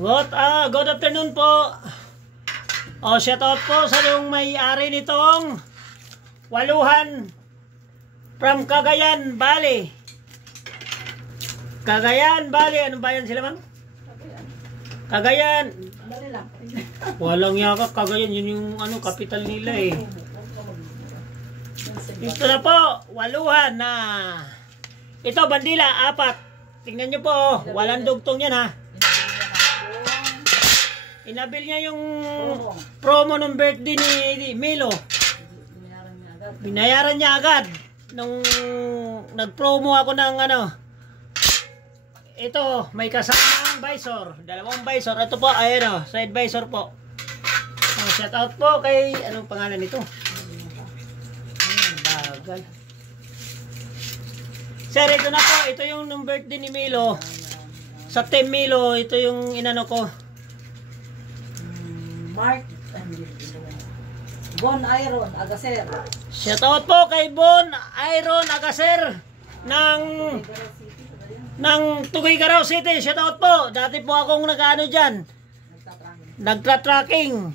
Good afternoon po. Shout out po sa yung may-ari nitong Waluhan from Cagayan Valley. Cagayan Valley, ano ba yan sila, ma'am? Cagayan. Walang yaka, Cagayan, yun yung ano, capital nila eh. Ito na po, Waluhan na. Ito, bandila, 4. Tingnan nyo po, walang dugtong yan ha. Inabil niya yung promo ng birthday ni Milo. Binayaran niya agad. Nung nag-promo ako ng ano. Ito, may kasamang visor. 2 visor. Ito po, ayan o, side visor po. Shout out po kay, anong pangalan nito? Ayan, bagal. Sir, ito na po. Ito yung nung birthday ni Milo. Sa Team Milo, ito yung inano ko. Mark Bon Iron Agaser. Shout out po kay Bon Iron Agaser ng Tuguegarao City. Shout out po. Dati po akong nag-ano diyan. Nagtra-tracking.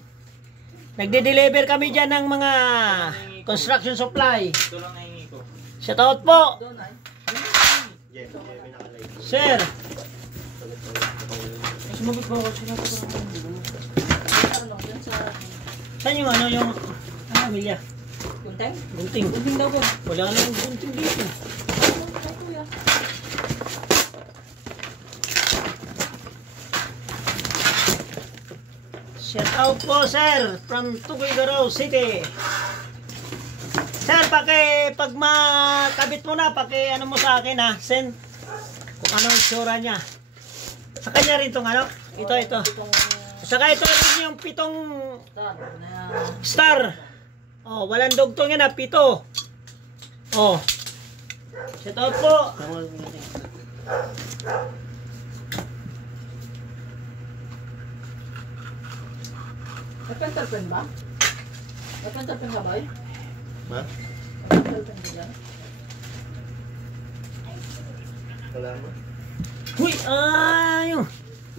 Nagde-deliver kami diyan ng mga construction supply. Shout out po. Sir. Sumagot po ako sila. Saan yung ano yung Amelia? Gunting? Gunting. Gunting daw po. Wala nang gunting dito. Shout out po sir from Tuguegarao City. Sir, pag makabit mo na, ano mo sa akin ha, send kung anong itsura niya. Sa kanya rin itong ano, ito. Saka ito rin yung 7 star. Oh, walang dugtong yan ha, 7. Oh. Shout out po. Nagpenterpen ba? Nagpenterpen ka ba eh? Ha? Nagpenterpen ka dyan? Wala mo? Huy, yung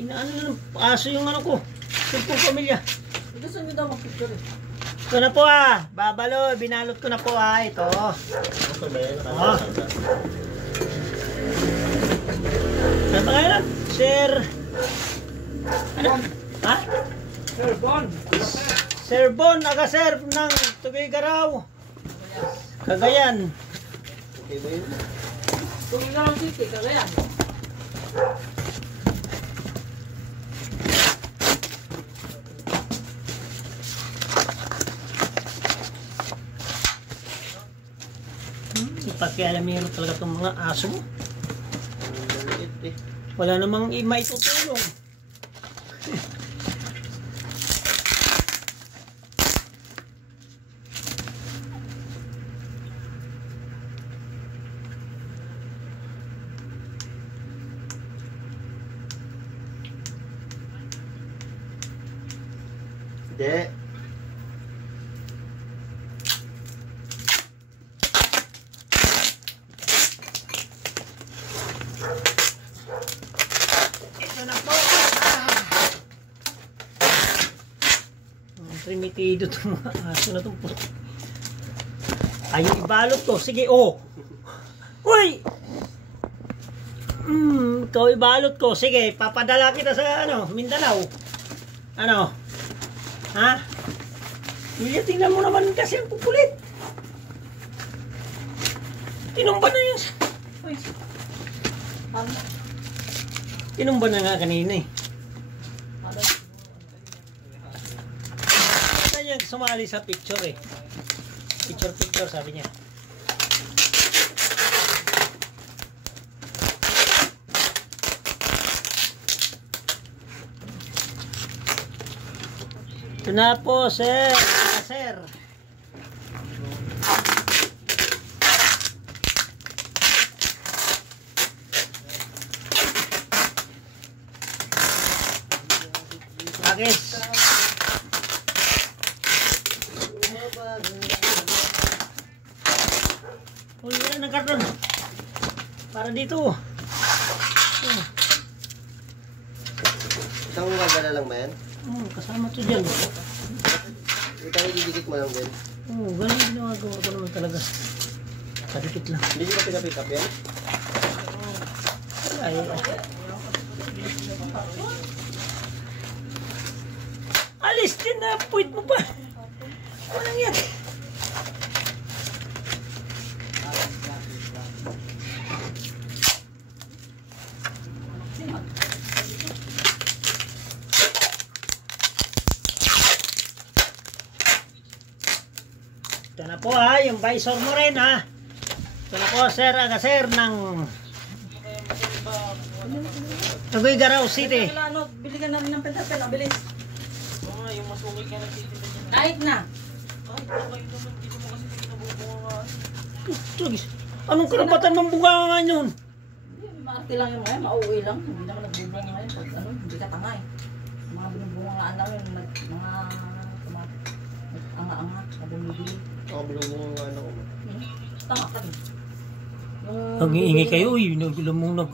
inaano na ng aso yung ano ko. Sipong pamilya. Gusto nyo daw mag-picture eh. Ito na po babalo, binalot ko na po ito. Ano ba yan? Ano ba ngayon? Sir, ano? Ha? Sir Bon. Sir Bon Agaser ng Tuguegarao. Cagayan. Okay ba yun? Tuguegarao City, Cagayan. Pakialamero talaga itong mga aso. Maliit eh. Wala namang maitutulong. Hindi. Primitido itong mga aso na itong puto. Ayaw ibalot ko. Sige, oh. Uy! Ikaw ibalot ko. Sige, papadala kita sa ano, Mindanao. Ano? Ha? Milya, tingnan mo naman kasi ang pupulit. Tinumba na yun. Uy. Ano? Tinumba na nga kanina eh. Ano? Kaya sumali sa picture eh. Picture sabi niya. Ito na po sir. Sir. Agis. Huli ka na ng karton. Para dito. Isang madala lang ba yan? Kasama to dyan. Ito yung didikit mo lang din. Ganun ginagawa ko naman talaga. Kadikit lang. Hindi nyo ba pick up yan? Ay, alis din na, puwit mo pa. Walang yan. Ito na po ha, yung visor mo rin ha. Ito na po sir, sir ng Tuguegarao City. Ano, bili ka na rin ng pentapen, bilis. Yung masungit ka na city. Kahit na. Anong karapatan ng bunga yun? Maarte lang yung mga, mauwi lang. Hindi naman nagbubunga ngayon. Pag ano, hindi ka tanga eh. Mga binubungaan namin, mga anga-anga, saka bumibili. Ako binubunga nga ano ko. Tanga ka din. Ang iingay kayo, nagbilang mong